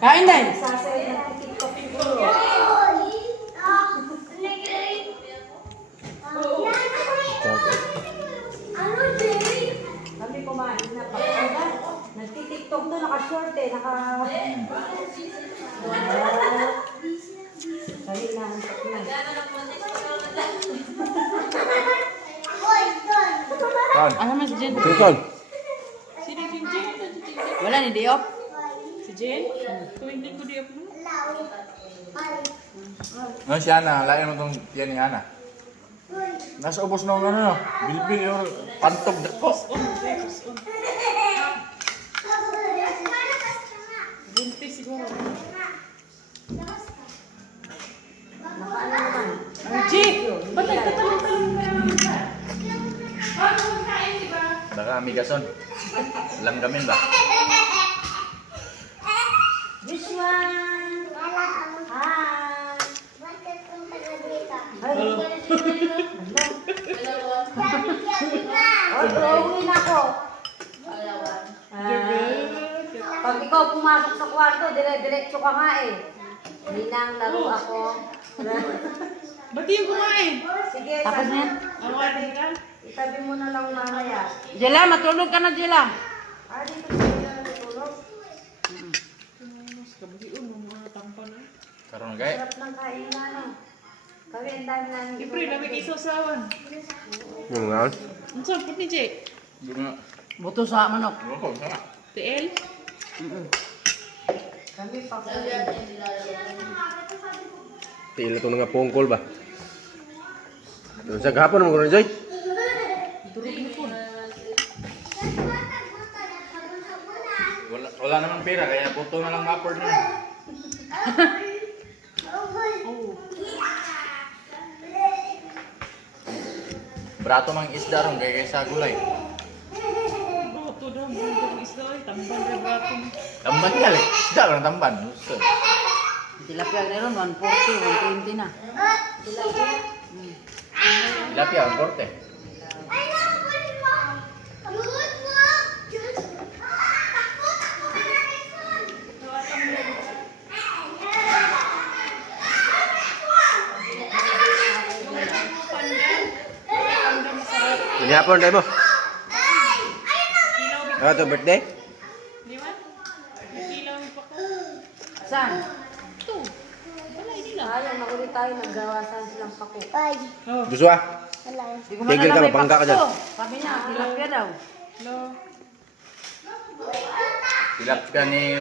Kain din. Sasay na TikTok siguro. Kami kumain na pakita. Nagtitiktok doon, naka-short eh, Kaya inaantok na. Kan. Ano mas Jen? Betul. Sino yung Jen? Wala ni Diop. Si Jen? Tuwing din ko di ako. No, si Ana, lain mo tong yan ni Ana. Nasa ubos ng ano, bilbil yung pantog dako. Buntis siguro. Nakaano naman. Ay, Jake! Ba't nagtatalong-talong ka? Baka amigason. Langgamin ba? This one. Hi. Ay, drawing ako. Pag ikaw pumasok sa kwarto, dire-diretso ka nga eh. Ninang, laro ako. Ba't yung kumain? Sige, Tapos na yan. Ano atin ka? itabi mo na lang mamaya. Jela, matulog ka na Jela. Ah, dito siya natutulog. Mas kabuhiun mo mga tampa na. Karon gay. Sarap ng kain na, no? Kami, ang dami namin. Siyempre, lamig isaw-sawan. Yung nga. Ang sampot ni Jake. Buto sa manok. Loko, sama. TL? Kami pa po. Tila ito nga pungkol ba? Doon sa gahapon mo gano'n, Joy? Wala naman pera, kaya puto na lang upward na. Brato mang isda ron, kaya sa gulay. Boto daw, buntong isda. Tambal na brato. Tamban ka lang, isda lang tamban. Gusto. Tilapia meron 140, 120 na. Tilapia, ang korte. Gahapon tayo mo. Ah, ito birthday? Di ba? Nakilaw pa ko. Saan? Ito. Wala, hindi lang. Ayaw, nakulit tayo. Naggawasan silang pako. Oh. Gusto ah? Hindi ko Tigil ka, may mapangga ka dyan. pakso. Sabi niya, tilapia daw. Hello. Tilapia ni